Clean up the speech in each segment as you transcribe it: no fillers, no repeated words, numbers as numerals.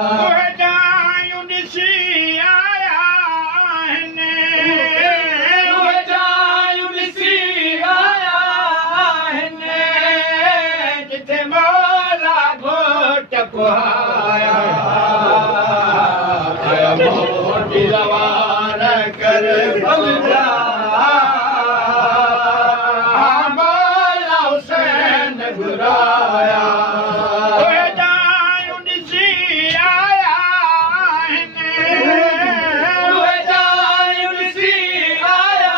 उहे जायूं ॾिसी आया आहिनि उहे जायूं ॾिसी आया आहिनि जिथे मौला घोट कुहाया मोटी रवान कर भलजा मौला हुसैन घुराया उहे जायूं ॾिसी आया आहिनि उहे जायूं ॾिसी आया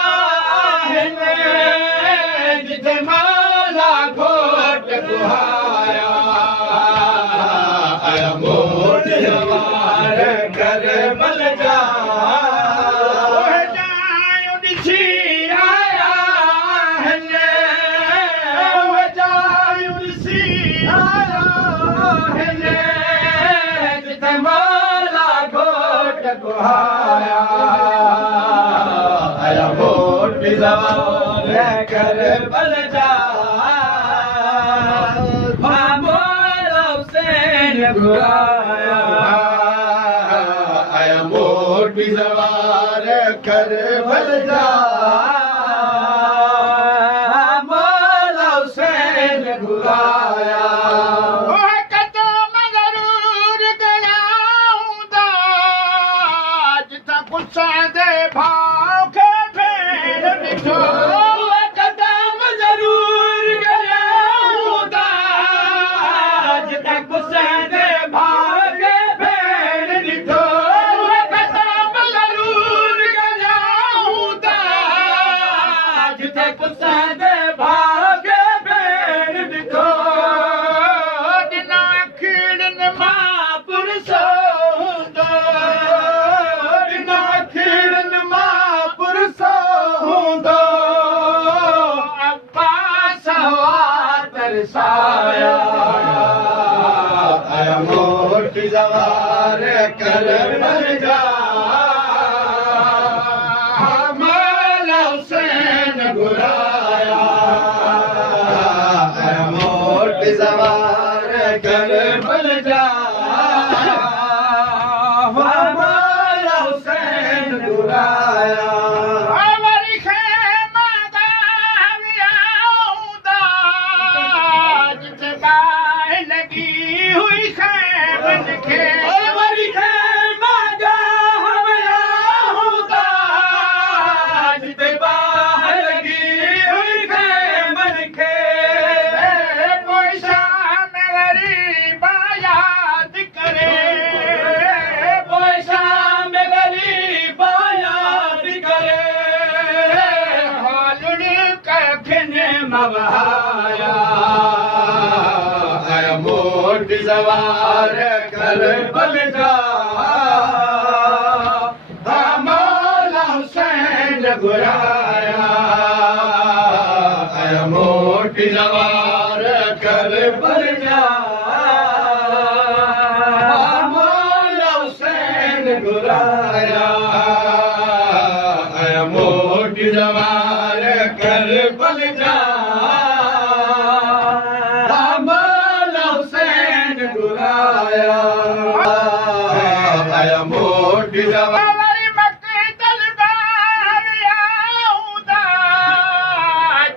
आहिनि जिथे मौला घोट कुहाया मोटी रवान कर भलजा उहे जायूं ॾिसी आया आहिनि उहे जायूं ॾिसी आया आहिनि जिथे मौला घोट कुहाया मोटी रवान कर भलजा मौला हुसैन घुराया मोटी सवार कर भलजा मौला हुसैन घुराया कदम ज़रूर कया हूंदा जिथां गुस्सा दे भाउ खे भेण ॾिठो कदम ज़रूर कया हूंदा जिथां गुस्सा दे भाउ खे भेण ॾिठो मोटी सवार कर भलजा मौला हुसैन घुराया मोटी सवार कर भलजा मौला हुसैन घुराया मोटी सवार कर भलजा मौला हुसैन घुराया मोटी सवार कर भलजा मौला हुसैन घुराया मोटी सवार कर भलजा मोटी सवार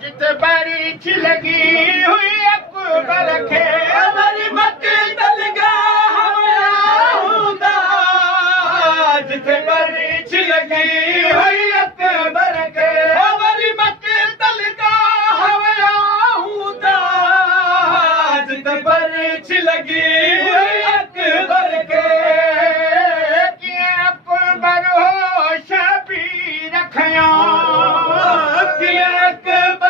जिते बारिश लगी हुई अकबर खे जिते बारिश लगी हुई अकबर खे जिते बारिश लगी हुई अकबर खे अकबर